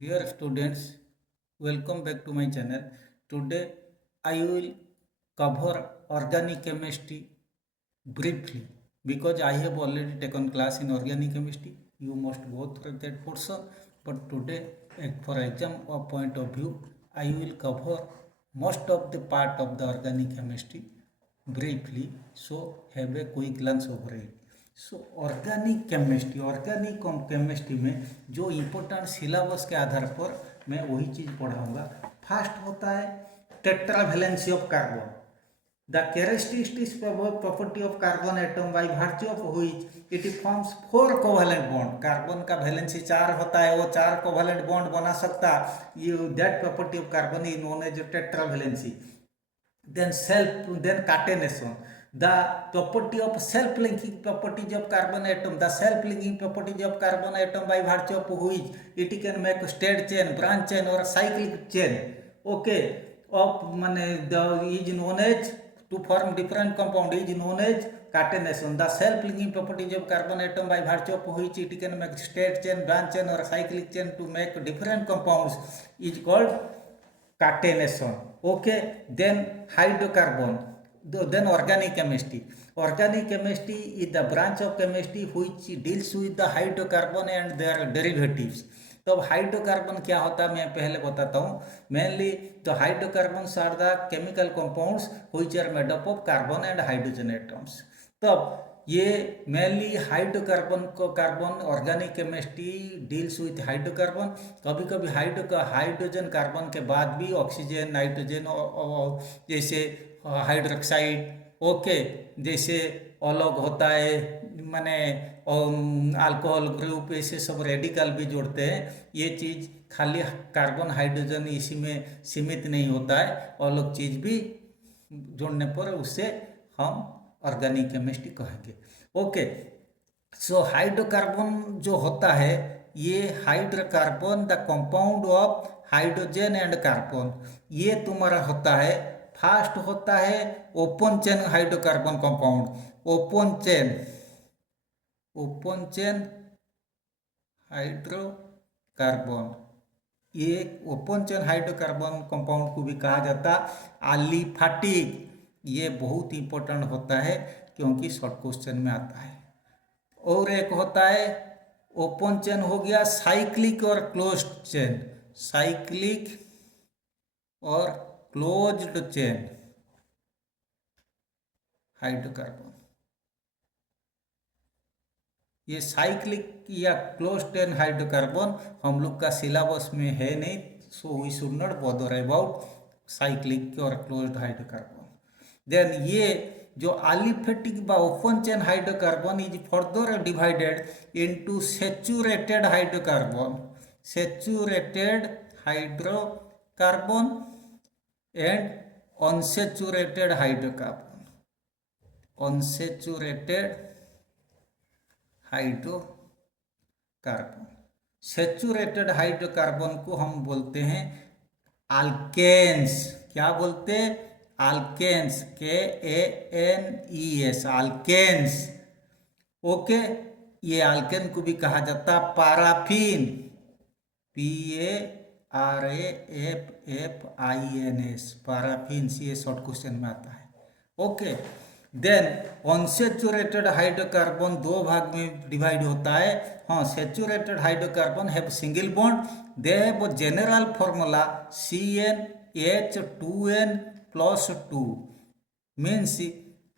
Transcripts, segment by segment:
Dear students, welcome back to my channel. Today I will cover organic chemistry briefly because I have already taken class in organic chemistry. You must go through that portion. But today, for exam point of view, I will cover most of the part of the organic chemistry briefly. So have a quick glance over it. So organic chemistry में जो important syllabus के आधार पर मैं वही चीज़ पढ़ाऊँगा। First होता है tetravalency of carbon, the characteristic property of carbon atom by virtue of which it forms 4 covalent bond. Carbon का valency 4 होता है, वो 4 कोवैलेंट बॉन्ड बना सकता है। ये that property of carbon is known as tetravalency. then catenation, the property of self-linking properties of carbon atom, the self-linking properties of carbon atom by virtue of which it can make straight chain, branch chain or cyclic chain, okay, of the is known as to form different compound is known as catenation. The self-linking properties of carbon atom by virtue of which it can make straight chain, branch chain or cyclic chain to make different compounds is called catenation. Okay, then hydrocarbon, then organic chemistry. Organic chemistry is the branch of chemistry which deals with the hydrocarbon and their derivatives. तो अब hydrocarbon क्या होता है मैं पहले बताता हूँ। Mainly तो hydrocarbons are the chemical compounds which are made up of carbon and hydrogen atoms. तब ये mainly carbon organic chemistry deals with hydrocarbon. कभी कभी हाइड्रोजन कार्बन के बाद भी ऑक्सीजन, नाइट्रोजन जैसे हाइड्रोक्साइड, ओके, जैसे अलग होता है माने अल्कोहल ग्रुप, ऐसे सब रेडिकल भी जोड़ते हैं। ये चीज़ खाली कार्बन हाइड्रोजन इसी में सीमित नहीं होता है, अलग चीज़ भी जोड़ने पर उससे हम ऑर्गेनिक केमिस्ट्री कहेंगे। ओके, सो हाइड्रोकार्बन जो होता है, ये hydrocarbon the compound of hydrogen and carbon, ये तुम्हारा होता है। फर्स्ट होता है open chain hydrocarbon compound, open chain hydrocarbon. ये ओपन चेन हाइड्रोकार्बन कंपाउंड को भी कहा जाता एलिफेटिक। ये बहुत इंपॉर्टेंट होता है क्योंकि शॉर्ट क्वेश्चन में आता है। और एक होता है ओपन चेन हो गया साइक्लिक और क्लोज्ड चेन, साइक्लिक और क्लोज्ड चेन हाइड्रोकार्बन। ये साइक्लिक या क्लोज्ड चेन हाइड्रोकार्बन हम लोग का सिलेबस में है नहीं, so we should not bother about cyclic और क्लोज्ड हाइड्रोकार्बन। देन ये जो एलिफेटिक बा open chain hydrocarbon is further divided into saturated hydrocarbon, saturated hydrocarbon and unsaturated hydrocarbon, unsaturated hydrocarbon. Saturated hydrocarbon को हम बोलते हैं अल्केन्स। क्या बोलते हैं? Alkanes, KANES, alkanes. ओके, ये अल्केन को भी कहा जाता पैराफिन, PARAFFINS, पैराफिन। ये शॉर्ट क्वेश्चन में आता है। ओके, देन अनसैचुरेटेड हाइड्रोकार्बन दो भाग में डिवाइड होता है। हाँ, saturated hydrocarbon have single bond, they have general formula CnH2n+2 means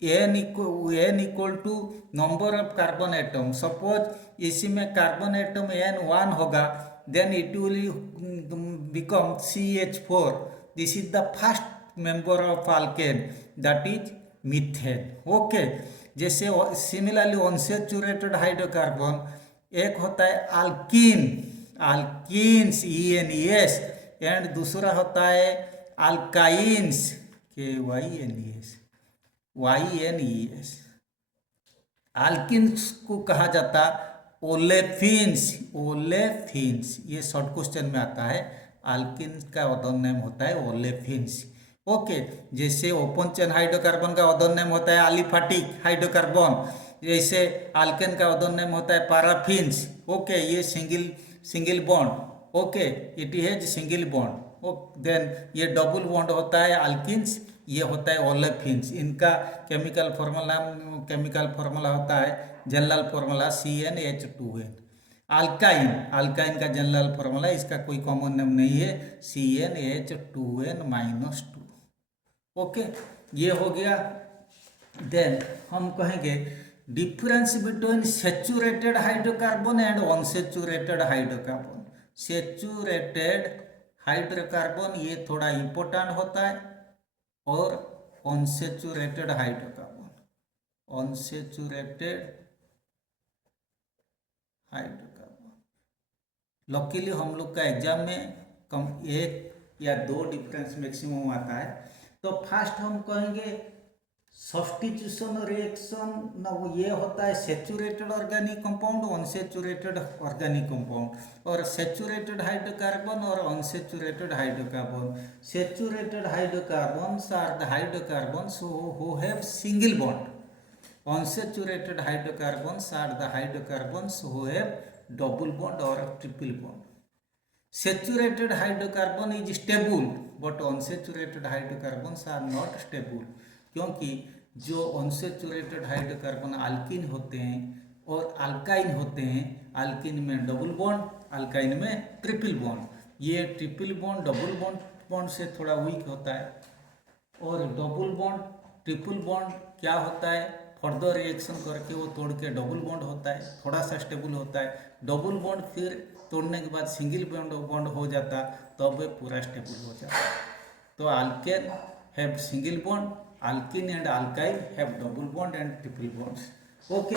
n equal to number of carbon atom। Suppose इसी में कार्बन एटम n1 होगा, then it will become CH4। this is the first member of alkane, that is methane. Okay, जैसे similarly unsaturated hydrocarbon एक होता है alkyne, alkenes ENES, and दूसरा होता है अल्काइन्स YNES। अल्किन्स को कहा जाता ओलेफिन्स, ओलेफिन्स। ये शॉर्ट क्वेश्चन में आता है। अल्किन का अदर नेम होता है ओलेफिन्स। ओके, जैसे ओपन चेन हाइड्रोकार्बन का अदर नेम होता है एलिफेटिक हाइड्रोकार्बन, जैसे अल्केन का अदर नेम होता है पैराफिन्स। ओके, ये single bond okay, it has single bond. Then ये डबल बॉन्ड होता है अल्किन्स, ये होता है ओलेफिन्स। इनका केमिकल फार्मूला होता है, general formula CnH2n। Alkyne, alkyne का जनरल फार्मूला, इसका कोई कॉमन नेम नहीं है, CnH2n-2। ओके, ये हो गया। देन हम कहेंगे difference between saturated hydrocarbon and unsaturated hydrocarbon. Saturated hydrocarbon ये थोड़ा इम्पोर्टेंट होता है, और unsaturated hydrocarbon, unsaturated hydrocarbon, luckily हम लोग का एग्जाम में कम 1 या 2 डिफरेंस मैक्सिमम आता है। तो फर्स्ट हम कहेंगे सब्स्टिट्यूशन रिएक्शन ना, वो ये होता है saturated organic compound, unsaturated organic compound, और सेचुरेटेड हाइड्रोकार्बन और unsaturated hydrocarbon. Saturated hydrocarbons are the hydrocarbons who have single bond, unsaturated hydrocarbons are the hydrocarbons who have double bond और triple bond. Saturated hydrocarbon is stable but unsaturated hydrocarbons are not stable, क्योंकि जो unsaturated hydrocarbon alkene होते हैं और alkyne होते हैं, alkene में double bond, alkyne में ट्रिपल बॉन्ड। ये ट्रिपल बॉन्ड डबल बॉन्ड से थोड़ा वीक होता है, और डबल बॉन्ड ट्रिपल बॉन्ड क्या होता है, फर्दर रिएक्शन करके वो तोड़ के डबल बॉन्ड होता है, थोड़ा सा स्टेबल होता है। डबल बॉन्ड फिर तोड़ने के बाद सिंगल बॉन्ड हो जाता, तब वे पूरा स्टेबल हो जाता। तो alkane have single bond, alkene and अल्काइल have double bond and triple bonds. Okay,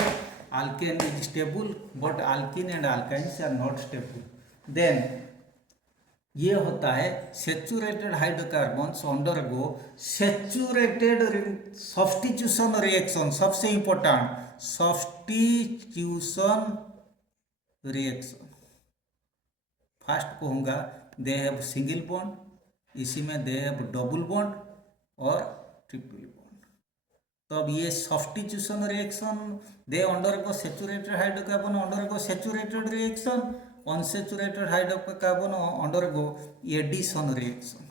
alkane is stable but alkene and alkynes are not stable. Then ये होता है saturated hydrocarbons undergo saturated substitution reaction. सबसे important substitution reaction. First कहूँगा they have single bond, इसी में they have double bond और triple bond. तो अब ये substitution reaction, they undergo saturated hydrocarbon undergo saturated reaction, unsaturated hydrocarbon undergo addition reaction.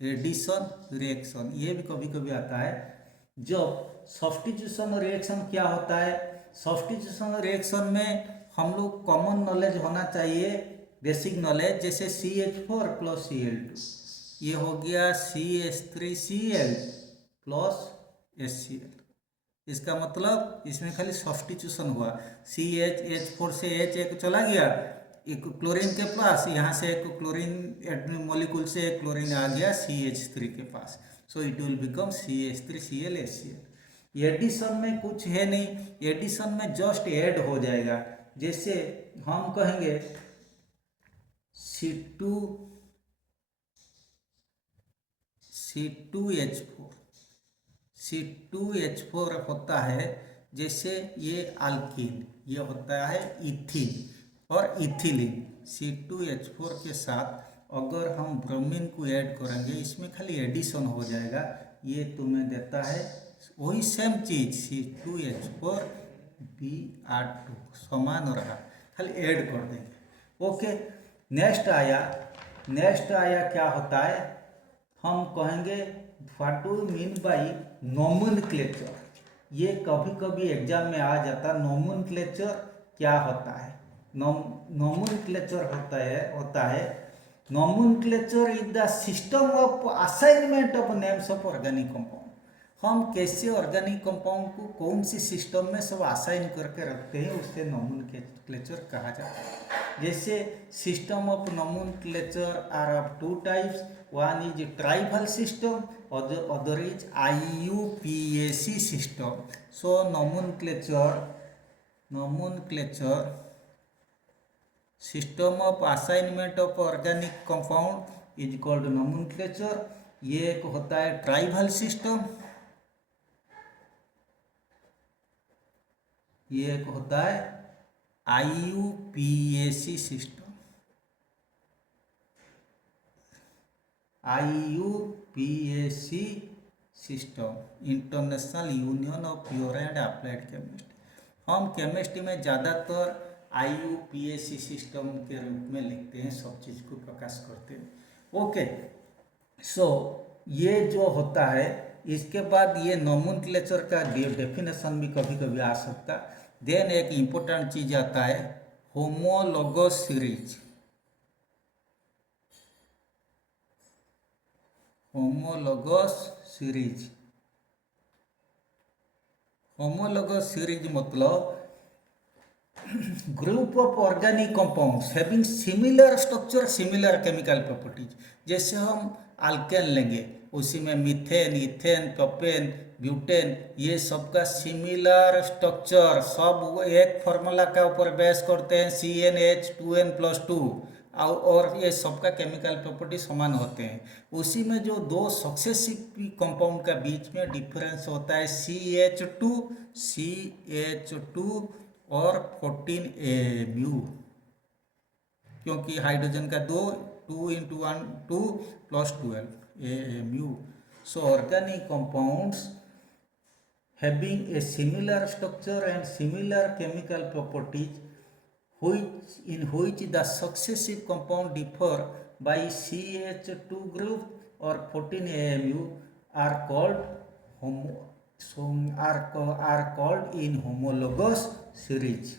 Addition reaction ये भी कभी कभी आता है। जब सब्स्टिट्यूशन रिएक्शन क्या होता है, सब्स्टिट्यूशन रिएक्शन में हम लोग कॉमन नॉलेज होना चाहिए, बेसिक नॉलेज, जैसे CH4 + Cl2, ये हो गया CH3Cl + HCl। इसका मतलब इसमें खाली सब्स्टिट्यूशन हुआ, CH4 से H एक चला गया एक क्लोरीन के पास, यहाँ से एक क्लोरीन मॉलिक्यूल से एक क्लोरीन आ गया CH3 के पास, so it will become CH3Cl HCl। Addition में कुछ है नहीं, एडिशन में जस्ट ऐड हो जाएगा। जैसे हम कहेंगे C2H4 होता है, जैसे ये अल्कीन, ये होता है इथिन और इथिलीन। C2H4 के साथ अगर हम ब्रोमीन को ऐड करेंगे, इसमें खाली एडिशन हो जाएगा, ये तुम्हें देता है वही सेम चीज C2H4 Br2 समान रहा, खाली ऐड कर देंगे। ओके, नेक्स्ट आया क्या होता है, हम कहेंगे what do mean bye nomenclature. ये कभी कभी एग्जाम में आ जाता, नोमेनक्लेचर क्या होता है। नोमेनक्लेचर होता है nomenclature is the system of assignment of names of organic compound. हम कैसे ऑर्गेनिक कंपाउंड को कौन सी सिस्टम में सब असाइन करके रखते हैं, उससे नोमेनक्लेचर कहा जाता है। जैसे system of nomenclature are of 2 types, one is tribal system, other is IUPAC system. So nomenclature system of assignment of organic compound is called nomenclature. ये एक होता है ट्राइबल सिस्टम, ये एक होता है IUPAC system. IUPAC system, international union of pure and applied chemistry. हम chemistry में ज़्यादातर IUPAC सिस्टम के रूप में लिखते हैं, सब चीज़ को प्रकाश करते हैं। ओके, सो ये जो होता है, इसके बाद ये नोमेनक्लेचर का डेफिनेशन भी कभी कभी आ सकता। देन एक इम्पोर्टेंट चीज आता है homologous series. Homologous series, homologous series मतलब group of organic compounds having similar structure, similar chemical properties. जैसे हम अल्केन लेंगे, उसी में मीथेन, इथेन, प्रोपेन, ब्यूटेन, ये सब का सिमिलर स्ट्रक्चर, सब एक फार्मूला का ऊपर बेस करते हैं CnH2n+2, और ये सबका केमिकल प्रॉपर्टी समान होते हैं। उसी में जो दो सक्सेसिव कंपाउंड का बीच में डिफरेंस होता है CH2 और 14 AMU, क्योंकि हाइड्रोजन का 2 × 1 2 + 12 AMU। So organic compounds having a similar structure and similar chemical properties, in which the successive compound differ by CH2 group or 14 AMU are called in homologous series.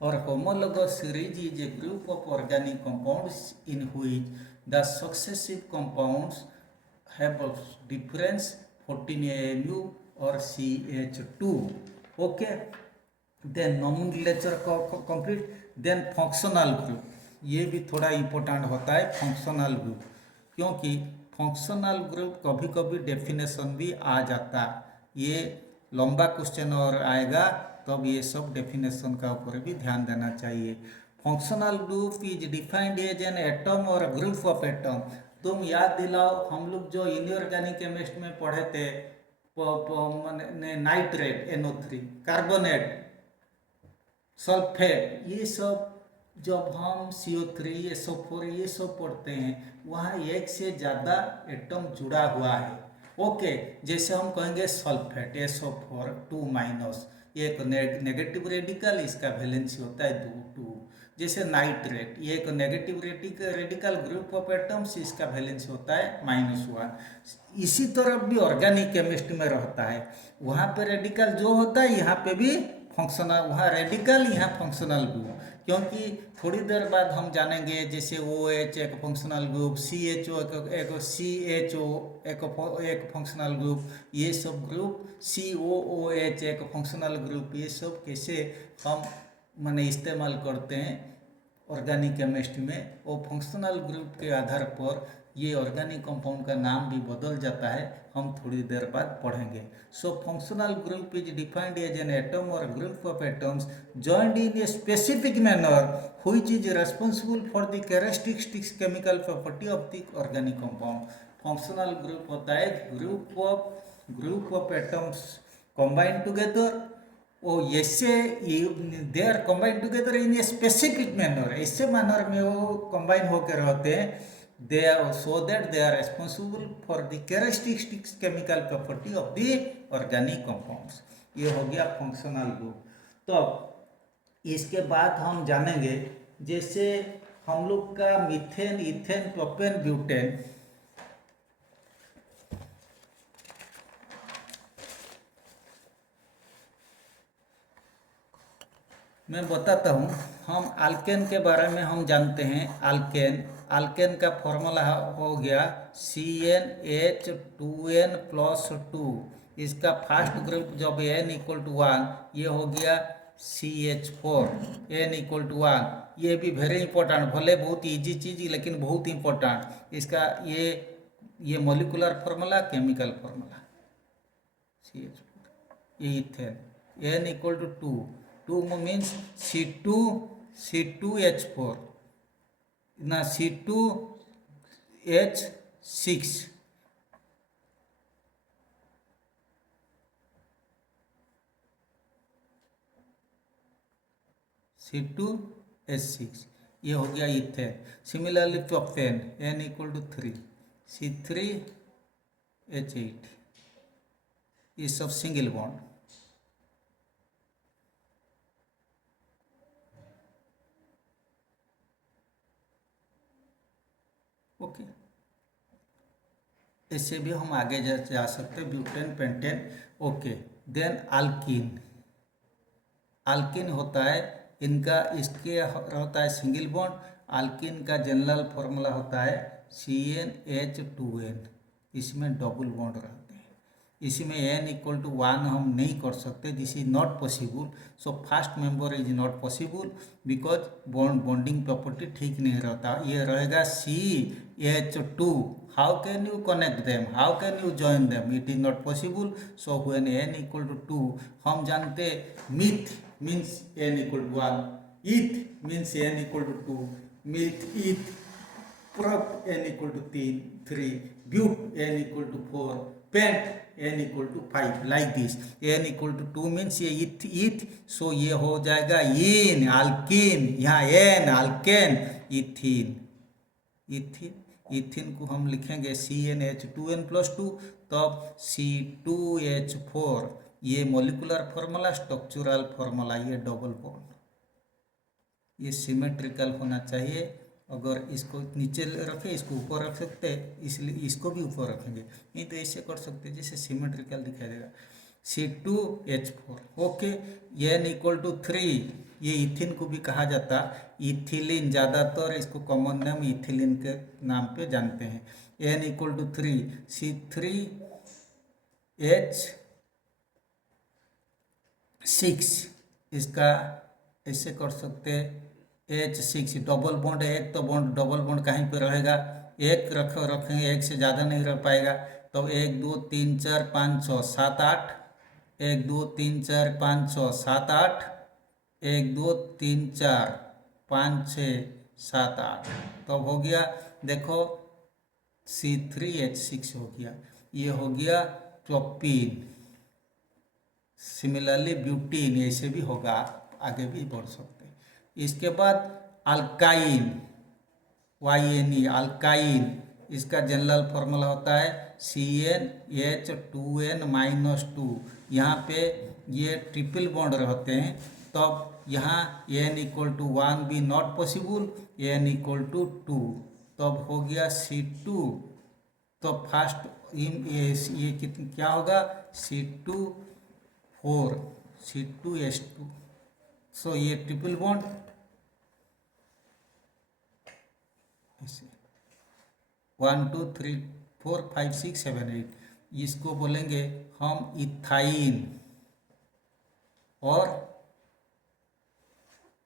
Or homologous series is a group of organic compounds in which the successive compounds have a difference 14 AMU or CH2. Okay, then nomenclature complete. Then functional group, ये भी थोड़ा important होता है functional group, क्योंकि functional group कभी कभी definition भी आ जाता। ये लंबा क्वेश्चन और आएगा, तब ये सब डेफिनेशन का ऊपर भी ध्यान देना चाहिए। Functional group is defined as an atom और ग्रुप ऑफ एटम। तुम याद दिलाओ, हम लोग जो इनऑर्गेनिक केमिस्ट्री में पढ़े थे, नाइट्रेट NO3, कार्बोनेट, सल्फेट, ये सब जब हम CO3 SO4 ये सब पढ़ते हैं, वहाँ एक से ज़्यादा एटम जुड़ा हुआ है। ओके, जैसे हम कहेंगे सल्फेट SO4 2-, ये एक नेगेटिव रेडिकल, इसका वैलेंसी होता है 2। जैसे नाइट्रेट, ये एक negative radical group of atoms, इसका वैलेंसी होता है -1। इसी तरह भी ऑर्गेनिक केमिस्ट्री में रहता है, वहाँ पे रेडिकल जो होता है, यहाँ पे भी फंक्शनल, वहाँ रेडिकल, यहाँ फंक्शनल ग्रुप। क्योंकि थोड़ी देर बाद हम जानेंगे, जैसे OH एक फंक्शनल ग्रुप, CHO एक फंक्शनल ग्रुप, ये सब ग्रुप, COOH एक फंक्शनल ग्रुप, ये सब कैसे हम माने इस्तेमाल करते हैं ऑर्गेनिक केमिस्ट्री में। वो फंक्शनल ग्रुप के आधार पर ये ऑर्गेनिक कंपाउंड का नाम भी बदल जाता है, हम थोड़ी देर बाद पढ़ेंगे। So functional group is defined as an atom और group of atoms joined in a specific manner which is responsible for the characteristics chemical property of the organic compound. Functional group होता है group of atoms combined together, और ऐसे they are combined together in a specific manner, ऐसे manner में वो combine होकर रहते हैं, they are so that they are responsible for the characteristics chemical property of the organic compounds. ये हो गया फंक्शनल ग्रुप। तो इसके बाद हम जानेंगे, जैसे हम लोग का मीथेन, इथेन, प्रोपेन, ब्यूटेन, मैं बताता हूँ। हम अल्केन के बारे में हम जानते हैं, अल्केन का फॉर्मूला हो गया CnH2n+2। इसका फर्स्ट ग्रुप जब n = 1, ये हो गया CH4 n = 1। ये भी वेरी इंपॉर्टेंट, भले बहुत इजी चीज लेकिन बहुत इंपॉर्टेंट। इसका ये molecular formula, chemical formula CH4। ये इथेन n = 2 means C2H4 ना C2H6, C2H6, ये हो गया ethane. Similarly propane n = 3, C3H8, ये सब सिंगल बॉन्ड। ओके, इससे भी हम आगे जा सकते हैं, butane, pentane. Okay, then alkene. Alkene होता है इनका, इसके होता है सिंगल बॉन्ड। अल्कीन का जनरल फॉर्मूला होता है CnH2n। इसमें डबल बॉन्ड रहते हैं। इसमें n=1 हम नहीं कर सकते, this is not possible. So first member is not possible because bonding property ठीक नहीं रहता। ये रहेगा CH2। How can you connect them, how can you join them, it is not possible. So when n=2, हम जानते meth means n=1, eth means n=2, meth eth, prop n=3, but n=4, pent n=5, like this। n=2 means ये eth, so ये हो जाएगा in alkene, यहाँ n alkane, ethene. Ethene को हम लिखेंगे CnH2n+2, तब C2H4। ये मोलिकुलर फार्मूला, स्ट्रक्चरल फार्मूला, ये डबल बॉन्ड, ये सिमेट्रिकल होना चाहिए। अगर इसको नीचे रखें, इसको ऊपर रख सकते हैं, इसलिए इसको भी ऊपर रखेंगे, नहीं तो ऐसे कर सकते हैं जैसे सिमेट्रिकल दिखाई देगा। C2H4। ओके, n=3, ये इथिन को भी कहा जाता, इथिलीन, ज़्यादातर इसको कॉमन नाम इथिलीन के नाम पे जानते हैं। n=3, C3H6, इसका ऐसे कर सकते हैं H6, डबल बॉन्ड, एक तो बॉन्ड डबल बॉन्ड कहीं पे रहेगा, एक रखेंगे, एक से ज़्यादा नहीं रह पाएगा। तो 1 2 3 4 5 6 7 8, 1 2 3 4 5 6 7 8, 1 2 3 4 5 6 7 8, तो हो गया। देखो C3H6 हो गया, ये हो गया प्रोपीन। सिमिलरली ब्यूटीन, ऐसे भी होगा, आगे भी बढ़ सकते हैं। इसके बाद अल्काइन, YnE, अल्काइन, इसका जनरल फार्मूला होता है CnH2n-2। यहाँ पे ये ट्रिपल बॉन्ड रहते हैं, तब यहाँ n=1 भी नॉट पॉसिबल, n=2, तब हो गया C2। तो फर्स्ट ये क्या होगा, C2 4, C2H2। सो ये ट्रिपल बॉन्ड ऐसे 1 2 3 4 5 6 7 8, इसको बोलेंगे हम इथाइन और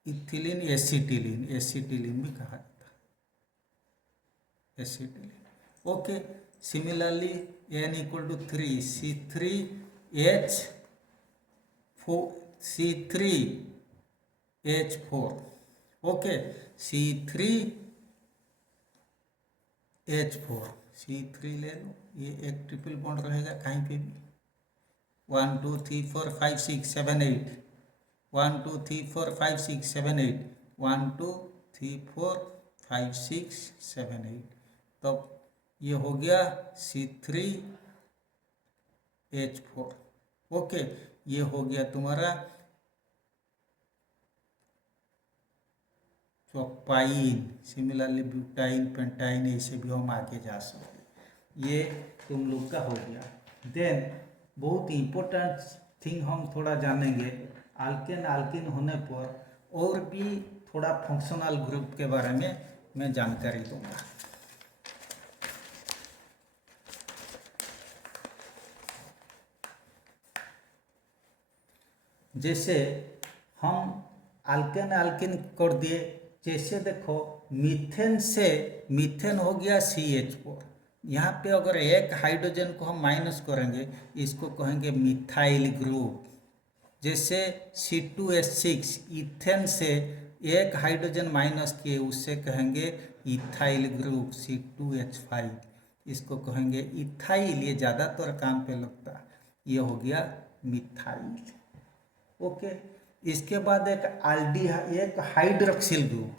इथिलीन, एसिटिलीन भी कहा जाता है, acetylene. Okay, similarly n=3, C3H4, okay, C3H4 ले लो, ये एक ट्रिपल बॉन्ड रहेगा कहीं पे भी। 1 2 3 4 5 6 7 8, 1 2 3 4 5 6 7 8, 1 2 3 4 5 6 7 8, तब ये हो गया C3H4। ओके, ये हो गया तुम्हारा प्रोपाइन। सिमिलरली ब्यूटाइन, पेंटाइन, ऐसे भी हम आगे जा सकते। ये तुम लोग का हो गया। देन बहुत इम्पोर्टेंट थिंग हम थोड़ा जानेंगे, अल्केन होने पर और भी थोड़ा फंक्शनल ग्रुप के बारे में मैं जानकारी दूंगा। जैसे हम अल्केन कर दिए, जैसे देखो मीथेन से, मीथेन हो गया CH4, यहाँ पे अगर एक हाइड्रोजन को हम माइनस करेंगे, इसको कहेंगे मिथाइल ग्रुप। जैसे C2H6, इथेन से एक हाइड्रोजन माइनस किए, उससे कहेंगे इथाइल ग्रुप। C2H5, इसको कहेंगे इथाइल, ये ज़्यादातर काम पे लगता, ये हो गया मिथाइल। ओके, इसके बाद एक एक हाइड्रोक्सिल ग्रुप।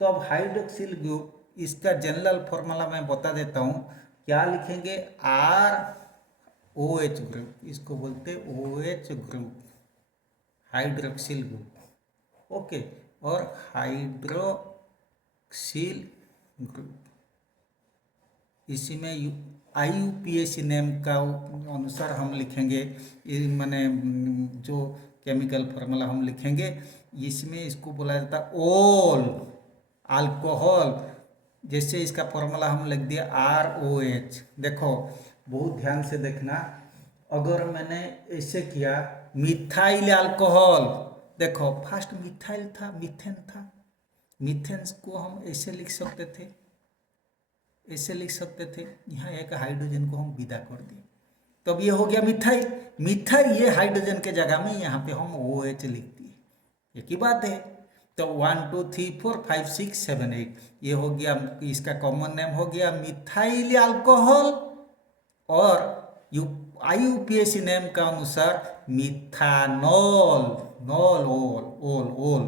तो अब हाइड्रोक्सिल ग्रुप, इसका जनरल फॉर्मूला मैं बता देता हूँ, क्या लिखेंगे, ROH ग्रुप, इसको बोलते OH group, hydroxyl group. Okay, और हाइड्रोक्सिल ग्रुप, इसी में IUPAC नेम का अनुसार हम लिखेंगे, माने जो केमिकल फार्मूला हम लिखेंगे, इसमें इसको बोला जाता है ओल अल्कोहल। जैसे इसका फार्मूला हम लिख दिया ROH। देखो बहुत ध्यान से देखना, अगर मैंने ऐसे किया मिथाइल अल्कोहल, देखो फर्स्ट मिथाइल था, मीथेन था, मीथेन को हम ऐसे लिख सकते थे, ऐसे लिख सकते थे, यहाँ एक हाइड्रोजन को हम विदा कर दिए, तब ये हो गया मिथाइल। मिथाइल ये हाइड्रोजन के जगह में यहाँ पे हम OH लिख दिए, एक ही बात है। तो 1 2 3 4 5 6 7 8 ये हो गया, इसका कॉमन नेम हो गया मिथाइल अल्कोहल, और IUPAC नेम का अनुसार मिथानॉल, नॉल ओल ओल ओल।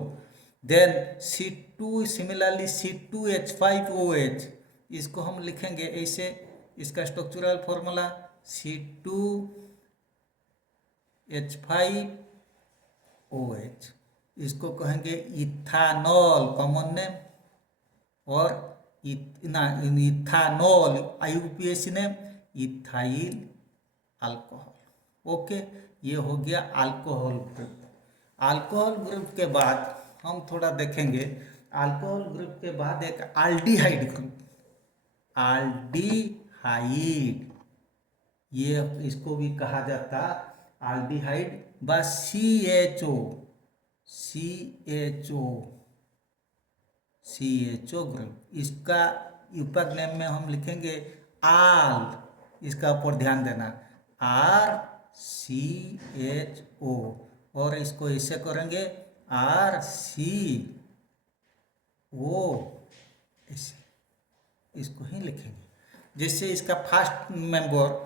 देन C2 सिमिलरली C2H5OH, इसको हम लिखेंगे ऐसे, इसका स्ट्रक्चरल फॉर्मूला C2H5OH, इसको कहेंगे इथानॉल कॉमन नेम, और ethanol IUPAC name ethyl alcohol. Okay, ये हो गया अल्कोहल ग्रुप। अल्कोहल ग्रुप के बाद हम थोड़ा देखेंगे, अल्कोहल ग्रुप के बाद एक एल्डिहाइड ग्रुप, एल्डिहाइड, ये इसको भी कहा जाता एल्डिहाइड व CHO ग्रुप। इसका यूपक नेम में हम लिखेंगे आल, इसका ऊपर ध्यान देना RCHO, और इसको ऐसे करेंगे RCO, इसको ही लिखेंगे। जैसे इसका फर्स्ट मेंबर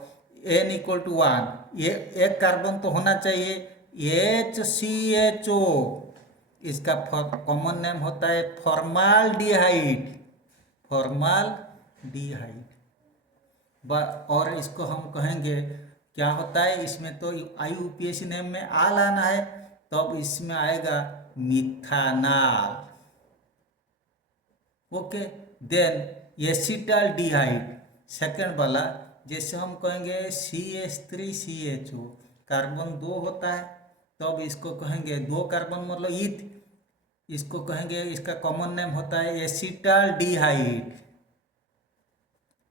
N = 1, ये एक कार्बन तो होना चाहिए HCHO, इसका कॉमन नेम होता है फॉर्माल्डिहाइड, फॉर्माल्डिहाइड। और इसको हम कहेंगे क्या होता है, इसमें तो IUPAC नेम में आल आना है, तब इसमें आएगा methanol. Okay, then acetaldehyde second वाला, जैसे हम कहेंगे CH3CHO, कार्बन 2 होता है, तब इसको कहेंगे 2 कार्बन मतलब ईथ, इसको कहेंगे, इसका कॉमन नेम होता है एसिटाल्डिहाइड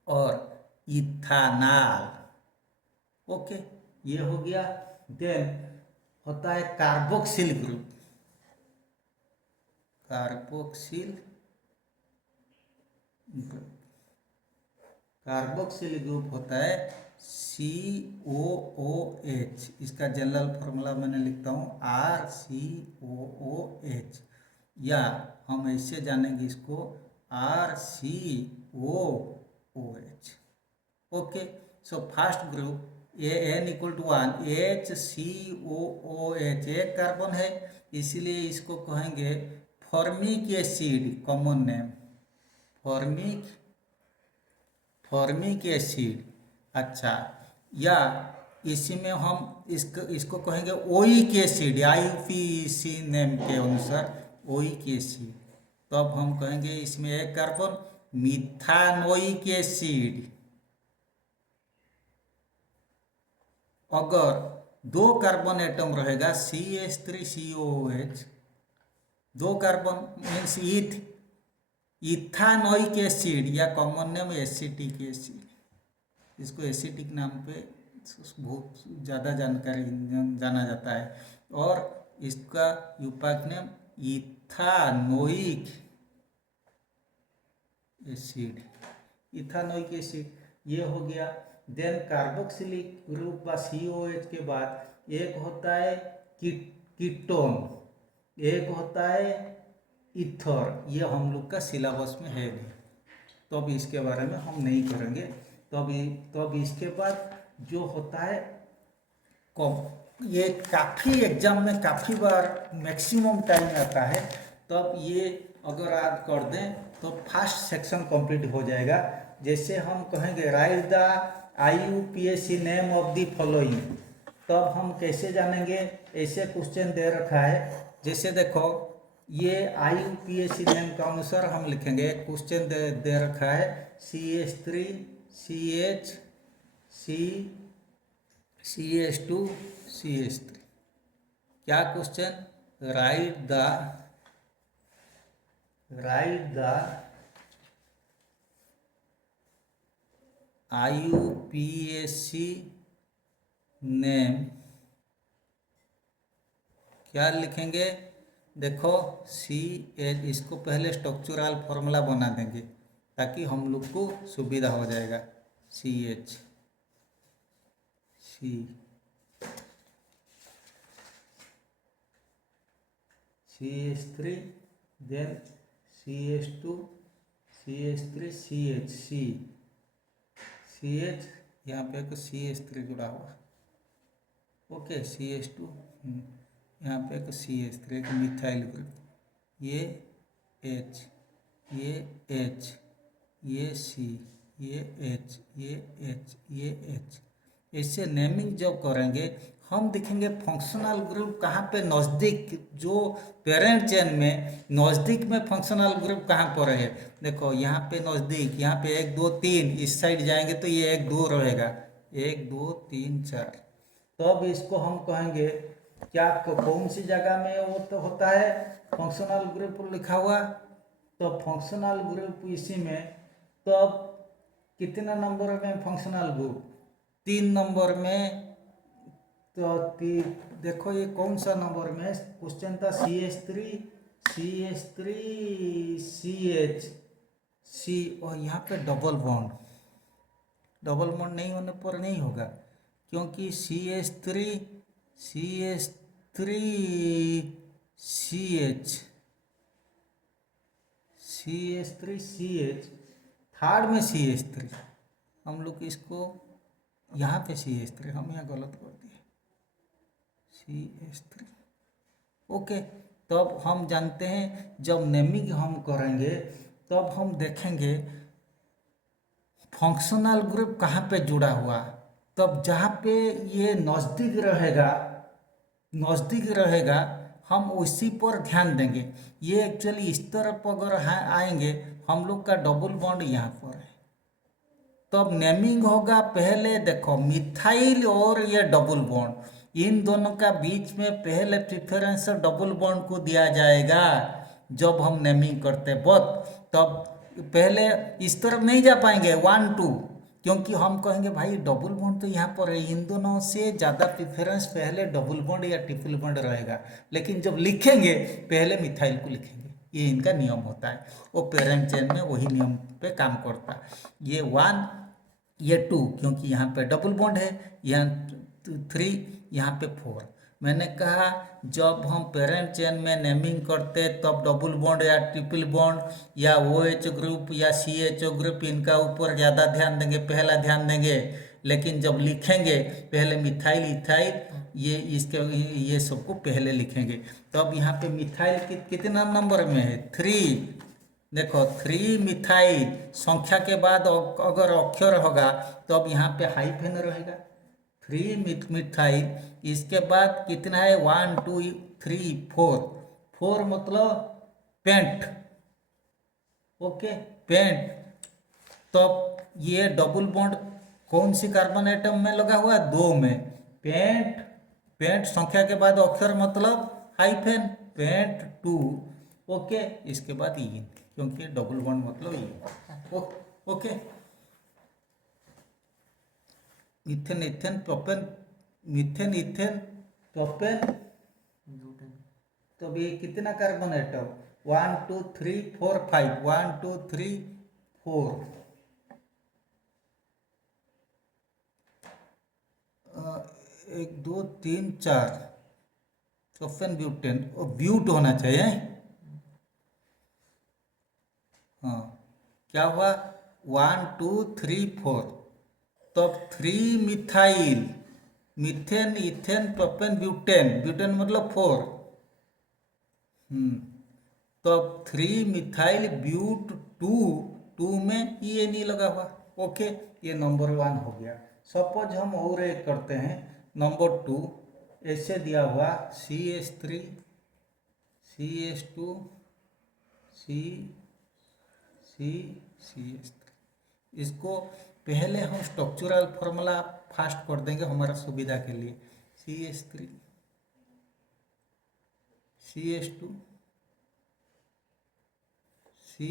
और इथानॉल। ओके, ये हो गया। देन होता है कार्बोक्सिल ग्रुप, कार्बोक्सिल ग्रुप होता है COOH, इसका जनरल फॉर्मूला मैंने लिखता हूँ RCOOH, या हम ऐसे जानेंगे इसको RCOOH। Okay, so first group N = 1, HCOOH एक कार्बन है, इसलिए इसको कहेंगे formic acid, common name formic acid. अच्छा, या इसी में हम इसको कहेंगे ओइक एसिड, IUPAC नेम के अनुसार ओइक एसिड, तब हम कहेंगे इसमें एक कार्बन मिथानोइक एसिड। अगर 2 कार्बन एटम रहेगा CH3COOH, 2 carbon means ethanoic acid, या कॉमन नेम एसिटिक एसिड, इसको एसिटिक नाम पे बहुत ज़्यादा जानकारी जाना जाता है, और इसका IUPAC name ethanoic acid, ethanoic acid, ये हो गया। देन कार्बोक्सिलिक ग्रुप व COH के बाद एक होता है कीटोन, एक होता है ईथर, ये हम लोग का सिलेबस में है नहीं, तो अब इसके बारे में हम नहीं करेंगे। तो अब इसके बाद जो होता है, ये काफ़ी एग्जाम में काफ़ी बार मैक्सिमम टाइम आता है, तब ये अगर आप कर दें तो फर्स्ट सेक्शन कंप्लीट हो जाएगा। जैसे हम कहेंगे right the IUPAC name of the following, तब हम कैसे जानेंगे, ऐसे क्वेश्चन दे रखा है। जैसे देखो, ये IUPAC नेम का अनुसार हम लिखेंगे, क्वेश्चन दे रखा है CH3 CH CH2 CH3। क्या question? Right the IUPAC name. क्या लिखेंगे? देखो इसको पहले स्ट्रक्चरल फॉर्मूला बना देंगे ताकि हम लोग को सुविधा हो जाएगा। CH3 then CH2 CH3 CH यहाँ पे एक CH3 जुड़ा हुआ। ओके CH2 यहाँ पे एक CH3 एक मिथाइल ग्रुप, ये H ये H ये C ये H ये H ये H। इससे नेमिंग जब करेंगे हम देखेंगे फंक्शनल ग्रुप कहाँ पे नज़दीक, जो पेरेंट चेन में नज़दीक में फंक्शनल ग्रुप कहाँ पर है। देखो यहाँ पे नज़दीक, यहाँ पे 1 2 3, इस साइड जाएंगे तो ये 1 2 रहेगा, 1 2 3 4। तो अब इसको हम कहेंगे क्या, कौन सी जगह में वो तो होता है फंक्शनल ग्रुप लिखा हुआ। तो फंक्शनल ग्रुप इसी में, तो अब कितना नंबर में फंक्शनल ग्रुप? 3 नंबर में। तो देखो ये कौन सा नंबर में क्वेश्चन था? CH3 CH और यहाँ पे डबल बॉन्ड नहीं होने पर नहीं होगा, क्योंकि CH3 CH थर्ड में CH3, हम लोग इसको यहाँ पे CH3 हम यहाँ गलत कर दिए, CH3। ओके, तब हम जानते हैं जब नेमिंग हम करेंगे तब हम देखेंगे फंक्शनल ग्रुप कहाँ पे जुड़ा हुआ। तब जहाँ पे ये नज़दीक रहेगा हम उसी पर ध्यान देंगे। ये एक्चुअली इस तरफ अगर आएंगे हम लोग का डबल बॉन्ड यहाँ पर है, तब नेमिंग होगा। पहले देखो मिथाइल और ये डबल बॉन्ड, इन दोनों का बीच में पहले प्रेफरेंस डबल बॉन्ड को दिया जाएगा जब हम नेमिंग करते बहुत। तब पहले इस तरफ नहीं जा पाएंगे 1 2, क्योंकि हम कहेंगे भाई डबल बॉन्ड तो यहाँ पर है, इन दोनों से ज़्यादा प्रेफरेंस पहले डबल बॉन्ड या ट्रिपल बॉन्ड रहेगा। लेकिन जब लिखेंगे पहले मिथाइल को लिखेंगे, ये इनका नियम होता है। वो पेरेंट चेन में वही नियम पे काम करता है। ये 1 ये 2, क्योंकि यहाँ पे डबल बॉन्ड है, यहाँ 3 यहाँ पे 4। मैंने कहा जब हम पेरेंट चेन में नेमिंग करते तब डबल बॉन्ड या ट्रिपल बॉन्ड या OH ग्रुप या CHO ग्रुप इनका ऊपर ज़्यादा ध्यान देंगे, पहला ध्यान देंगे। लेकिन जब लिखेंगे पहले मिथाइल इथाइल ये सबको पहले लिखेंगे। तो अब यहाँ पे मिथाइल कितना नंबर में है? 3। देखो 3 मिथाइल संख्या के बाद अगर अक्षर होगा तो अब यहाँ पे हाइफन रहेगा। 3 मिथाइल, इसके बाद कितना है? 1 2 3 4 मतलब पेंट। Okay paint. तो ये डबल बॉन्ड कौन सी कार्बन एटम में लगा हुआ है? 2 में। पेंट संख्या के बाद अक्षर मतलब हाइफन, पेंट 2। ओके, इसके बाद ये, क्योंकि डबल बॉन्ड मतलब ये। Okay, methane ethane propane, methane ethane propane, तो ये कितना कार्बन एटम? 1 2 3 4 5, 1 2 3 4। 1 2 3 4 प्रोपेन ब्यूटेन, और ब्यूट होना चाहिए। हाँ, क्या हुआ? 1 2 3 4, तब 3 methyl, methane ethane propane butane मतलब 4। तब 3 मिथाइल ब्यूट 2 में ये नहीं लगा हुआ। ओके, ये नंबर 1 हो गया। सपोज हम और एक करते हैं नंबर 2, ऐसे दिया हुआ CH3 CH2 CH3, इसको पहले हम स्ट्रक्चरल फॉर्मूला फास्ट कर देंगे हमारा सुविधा के लिए। CH3 CH2 C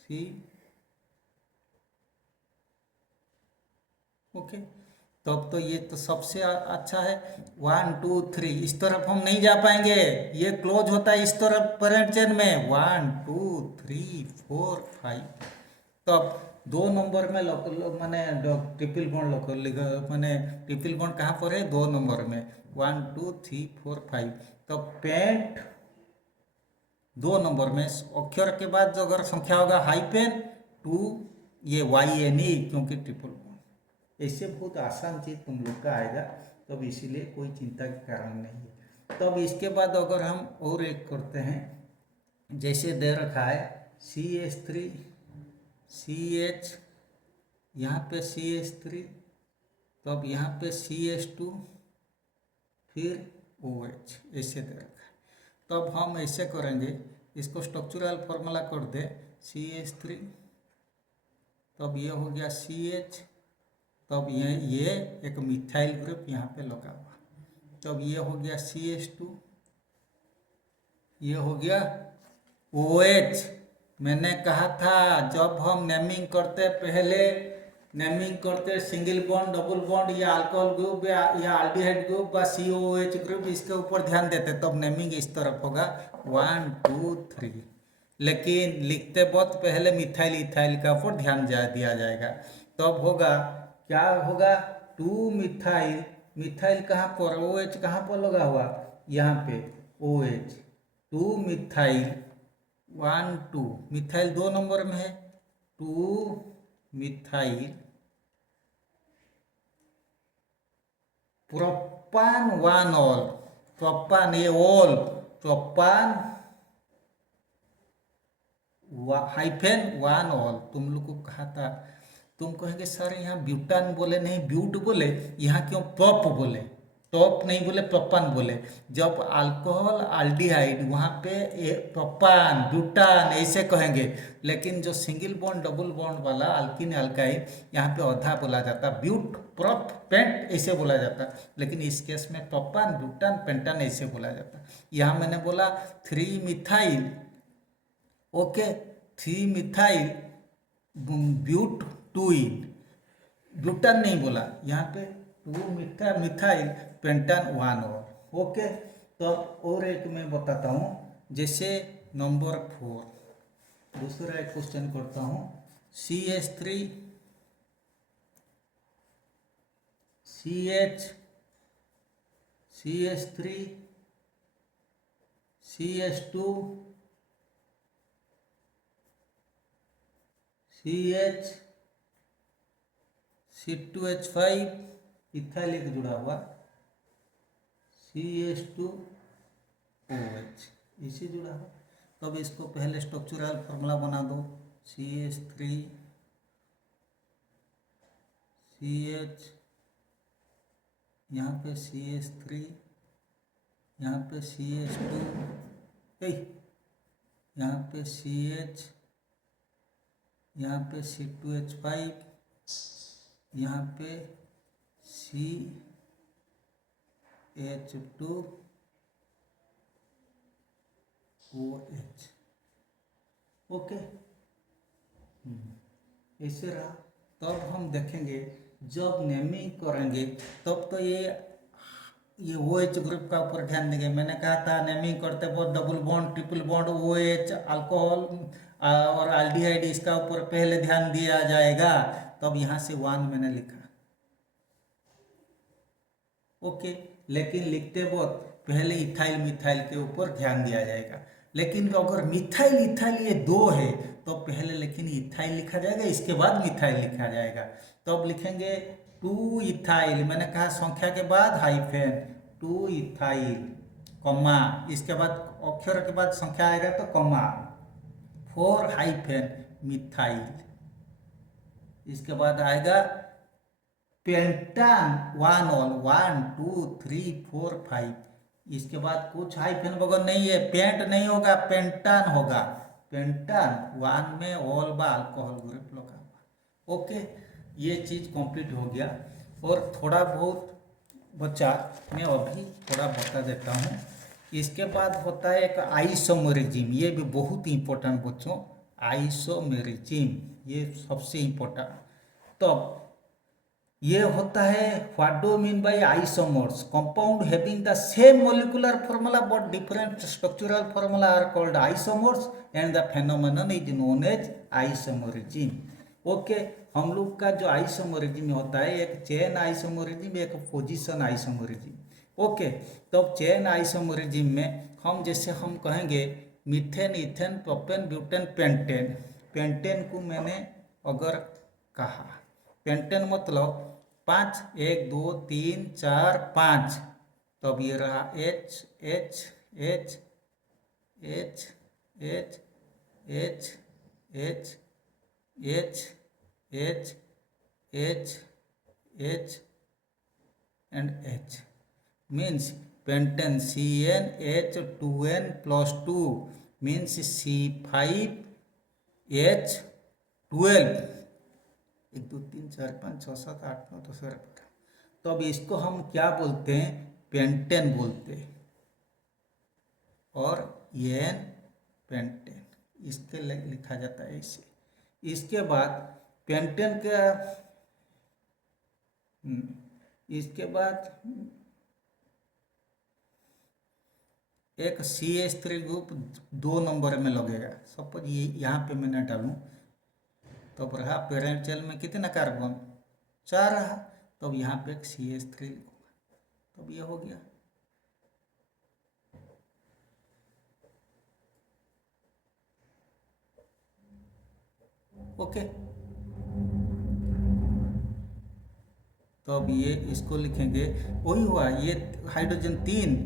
C okay. तब तो ये तो सबसे अच्छा है। 1 2 3 इस तरफ हम नहीं जा पाएंगे, ये क्लोज होता है इस तरफ पेरेंट चेन में। 1 2 3 4 5। तब 2 नंबर में माने ट्रिपल बॉन्ड माने ट्रिपल बॉन्ड कहाँ पर है? 2 नंबर में। 1 2 3 4 5। तब पेंट 2 नंबर में अक्षर के बाद जो अगर संख्या होगा हाइपेन 2 ये YNE, क्योंकि ट्रिपल बॉन्ड। ऐसे बहुत आसान चीज तुम लोग का आएगा, तब इसीलिए कोई चिंता के कारण नहीं है। तब इसके बाद अगर हम और एक करते हैं, जैसे दे रखा है CH3 CH, यहाँ पे CH3, तब यहाँ पे CH2, फिर OH, ऐसे दे रखा है। तब हम ऐसे करेंगे, इसको स्ट्रक्चरल फॉर्मूला कर दे CH3, तब ये हो गया CH, तब ये एक मिथाइल ग्रुप यहाँ पे लगा हुआ, तब ये हो गया CH2, ये हो गया OH। मैंने कहा था जब हम नेमिंग करते पहले नेमिंग करते सिंगल बॉन्ड, डबल बॉन्ड या अल्कोहल ग्रुप या एल्डिहाइड ग्रुप या COOH ग्रुप, इसके ऊपर ध्यान देते तब नेमिंग इस तरफ होगा 1 2 3। लेकिन लिखते वक्त पहले मिथाइल इथाइल का ऊपर ध्यान दिया जाएगा। तब होगा क्या होगा? 2 मिथाइल, मिथाइल कहाँ पर? OH कहाँ पर लगा हुआ? यहाँ पे OH। 2 मिथाइल 1 2, मिथाइल 2 नंबर में है। 2 मिथाइल प्रोपान 1 ऑल, प्रोपान ये ऑल, प्रोपान हाइफेन 1 ऑल। तुम लोग को कहा था, तुम कहेंगे सर यहाँ ब्यूटान बोले नहीं ब्यूट बोले, यहाँ क्यों प्रॉप बोले? टॉप नहीं बोले, प्रोपान बोले। जब अल्कोहल एल्डिहाइड वहाँ पे प्रोपान ब्यूटान ऐसे कहेंगे, लेकिन जो सिंगल बॉन्ड डबल बॉन्ड वाला अल्किन अल्काइड यहाँ पे आधा बोला जाता, ब्यूट प्रोप पेंट ऐसे बोला जाता। लेकिन इस केस में प्रोपान ब्यूटान पेंटान ऐसे बोला जाता। यहाँ मैंने बोला 3 मिथाइल, ओके 3 मिथाइल ब्यूट 2 इन, ब्यूटान नहीं बोला, यहाँ पे 2 मिथाइल पेंटान 1 और। ओके। तो अब और एक मैं बताता हूँ, जैसे नंबर 4 दूसरा एक क्वेश्चन करता हूँ। CH3 CH CH3 CH2 CH C2H5 ethyl एक जुड़ा हुआ CH2OH इसी जुड़ा हुआ। तब इसको पहले स्ट्रक्चरल फॉर्मूला बना दो। CH3 CH, यहाँ पे CH3, यहाँ पे CH2, यहाँ पे CH, यहाँ पे C2H5, यहाँ पे CH2OH। ओके, ऐसे रहा। तब हम देखेंगे जब नेमिंग करेंगे तब तो ये OH ग्रुप का ऊपर ध्यान देंगे। मैंने कहा था नेमिंग करते बहुत double bond triple bond OH alcohol और एल्डिहाइड इसका ऊपर पहले ध्यान दिया जाएगा। तब यहाँ से 1 मैंने लिखा, ओके। लेकिन लिखते वक्त पहले इथाइल मिथाइल के ऊपर ध्यान दिया जाएगा। लेकिन अगर मिथाइल इथाइल ये 2 है तो पहले लेकिन इथाइल लिखा जाएगा, इसके बाद मिथाइल लिखा जाएगा। तो अब लिखेंगे 2 इथाइल, मैंने कहा संख्या के बाद हाइफेन 2 इथाइल कॉमा, इसके बाद अक्षर के बाद संख्या आएगा तो कॉमा 4 हाइफेन मिथाइल, इसके बाद आएगा पेंटान 1 ऑल 1 2 3 4 5, इसके बाद कुछ हाइफेन बगल नहीं है, पेंट नहीं होगा पेंटान होगा। पेंटान 1 में ऑल बा अल्कोहल ग्रुप लगा हुआ, ओके, ये चीज़ कंप्लीट हो गया। और थोड़ा बहुत बचा, मैं अभी थोड़ा बता देता हूँ। इसके बाद होता है एक आइसोमेरिज्म, ये भी बहुत इंपॉर्टेंट बच्चों। आइसोमेरिज्म ये सबसे इंपॉर्टेंट। तो ये होता है what do mean by isomers, compound having the same molecular formula but different structural formula are called isomers and the phenomenon is known as isomerism. Okay, हम लोग का जो आइसोमेरिज्म होता है, एक चेन आइसोमेरिज्म, एक पोजीशन आइसोमेरिज्म। ओके, तो chain isomerism में हम जैसे हम कहेंगे methane, ethane, propane, butane, pentane. Pentane को मैंने अगर कहा, पेंटेन मतलब 5, 1 2 3 4 5, तब ये रहा H H H H H H H H H H H and H means pentane CnH2n plus 2 means C5H12। 1 2 3 4 5 6 7 8 9 10 11 12। तो अब इसको हम क्या बोलते हैं, पेंटेन बोलते हैं, और एन पेंटेन इसके लिखा जाता है इसे। इसके बाद पेंटेन का इसके बाद एक CH3 ग्रुप 2 नंबर में लगेगा। सपोज ये यहाँ पे मैंने डालूँ, तब रहा पेरेंट सेल में कितना कार्बन, 4 रहा, तब यहाँ पे एक CH3 लिखूंगा, तब ये हो गया। ओके, तो अब ये इसको लिखेंगे, वही हुआ, ये हाइड्रोजन 3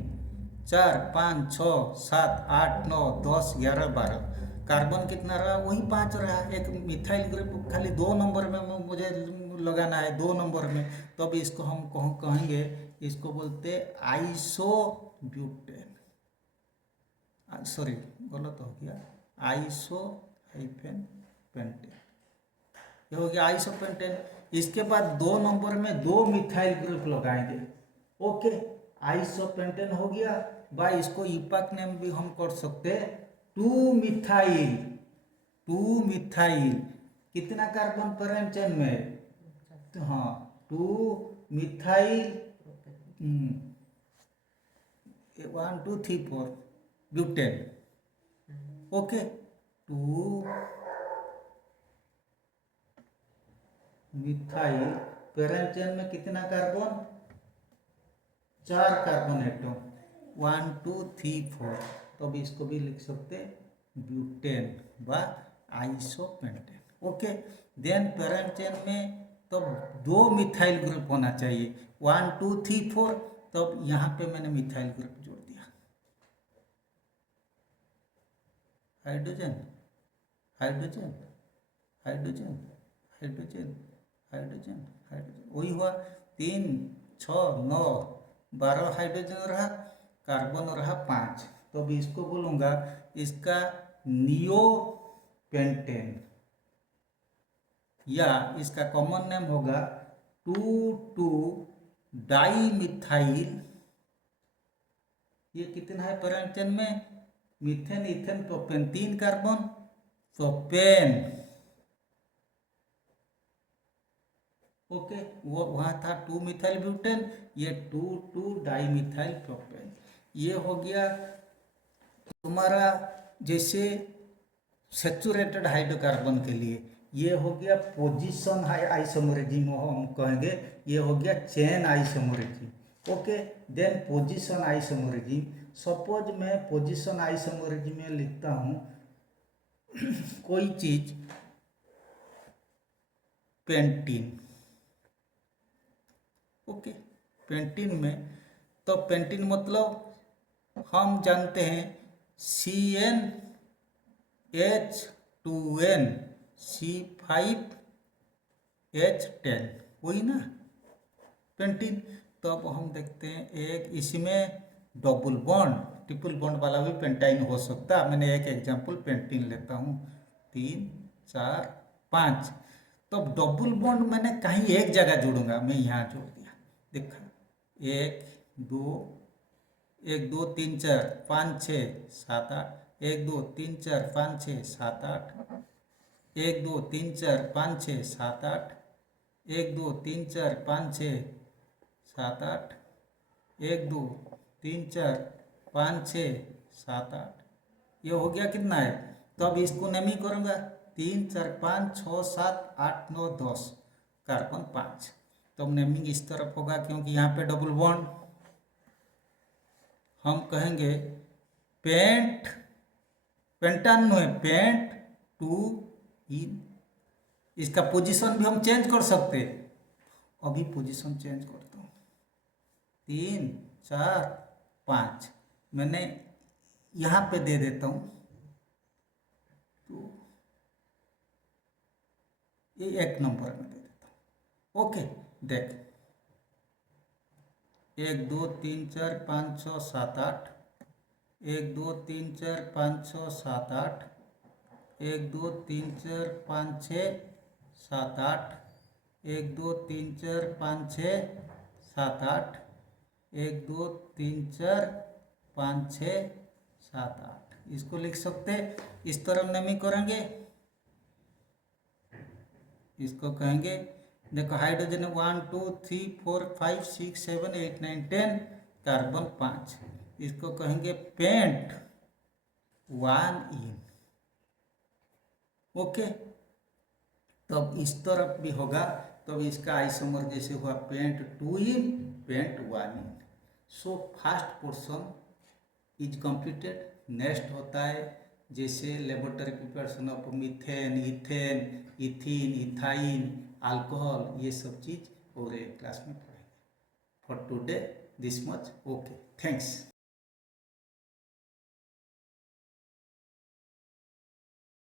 4 5 6 7 8 9 10 11 12, कार्बन कितना रहा, वही 5 रहा। एक मिथाइल ग्रुप खाली 2 नंबर में मुझे लगाना है, 2 नंबर में, तो अब इसको हम कहेंगे, इसको बोलते आइसो ब्यूटेन। सॉरी गलत हो गया, आइसो हाइफेन पेंटेन, ये हो गया आइसो पेंटेन। इसके बाद 2 नंबर में 2 मिथाइल ग्रुप लगाएंगे। ओके, आइसो पेंटेन हो गया। बा इसको इपैक नेम भी हम कर सकते हैं, 2 मिथाइल। 2 मिथाइल कितना कार्बन पेरेंट चेन में, तो हाँ 2 methyl 1 2 3 4 butane. Okay, 2 methyl parent chain में कितना कार्बन, 4 कार्बन एटम, 1 2 3 4, तो अब इसको भी लिख सकते ब्यूटेन व isopentane. Okay, then parent chain में तो 2 मिथाइल ग्रुप होना चाहिए, 1 2 3 4, तब यहाँ पे मैंने मिथाइल ग्रुप जोड़ दिया, hydrogen hydrogen hydrogen hydrogen hydrogen hydrogen, वही हुआ 3 6 9 12 हाइड्रोजन रहा, कार्बन रहा 5, तो अभी इसको बोलूँगा, इसका नियो पेंटेन, या इसका कॉमन नेम होगा 2 डाई मिथाइल। ये कितना है पेरेंट चेन में, methane ethane propane, 3 carbon propane. Okay, वो वहाँ था 2 मिथाइल ब्यूटेन, ये 2 डाई मिथाइल प्रोपेन। ये हो गया तुम्हारा जैसे सैचुरेटेड हाइड्रोकार्बन के लिए। ये हो गया पोजीशन आइसोमेरिज्म हम कहेंगे, ये हो गया chain isomerism. Okay, then position isomerism. Suppose मैं पोजीशन आइसोमेरिज्म में लिखता हूँ कोई चीज पेंटीन। ओके, पेंटीन में, तो पेंटीन मतलब हम जानते हैं CnH2n C5H10, वही ना पेंटीन। तो अब हम देखते हैं, एक इसमें डबल बॉन्ड ट्रिपल बॉन्ड वाला भी पेंटाइन हो सकता है। मैंने एक एग्जांपल पेंटीन लेता हूँ, 3 4 5, तो अब डबल बॉन्ड मैंने कहीं एक जगह जोड़ूंगा, मैं यहाँ जोड़ दिया, देखा 1 2 1 2 3 4 5 6 7 8 1 2 3 4 5 6 7 8 1 2 3 4 5 6 7 8 1 2 3 4 5 6 7 8 1 2 3 4 5 6 7 8, ये हो गया कितना है। तो अब इसको नेमिंग करूँगा 3 4 5 6 7 8 9 10 कार्बन 5। तो अब नेमिंग इस तरफ होगा क्योंकि यहाँ पे डबल बॉन्ड, हम कहेंगे पेंट पेंटान है पेंट 2 इन। इसका पोजीशन भी हम चेंज कर सकते, अभी पोजीशन चेंज करता हूँ 3 4 5 मैंने यहाँ पे दे देता हूँ, तो ये 1 नंबर में दे देता हूँ। ओके देख 1 2 3 4 5 6 7 8 1 2 3 4 5 6 7 8 1 2 3 4 5 6 7 8 1 2 3 4 5 6 7 8 1 2 3 4 5 6 7 8, इसको लिख सकते। इस तरह नेमिंग करेंगे, इसको कहेंगे देखो हाइड्रोजन 1 2 3 4 5 6 7 8 9 10 कार्बन 5, इसको कहेंगे पेंट 1 इन। ओके, तब इस तरफ भी होगा, तब इसका आइसोमर जैसे हुआ pent 2 ene pent 1 ene. So first portion is completed. Next होता है जैसे laboratory preparation of methane ethane ethene ethyne alcohol, ये सब चीज़ और एक क्लास में पढ़ेंगे। For today this much, okay thanks.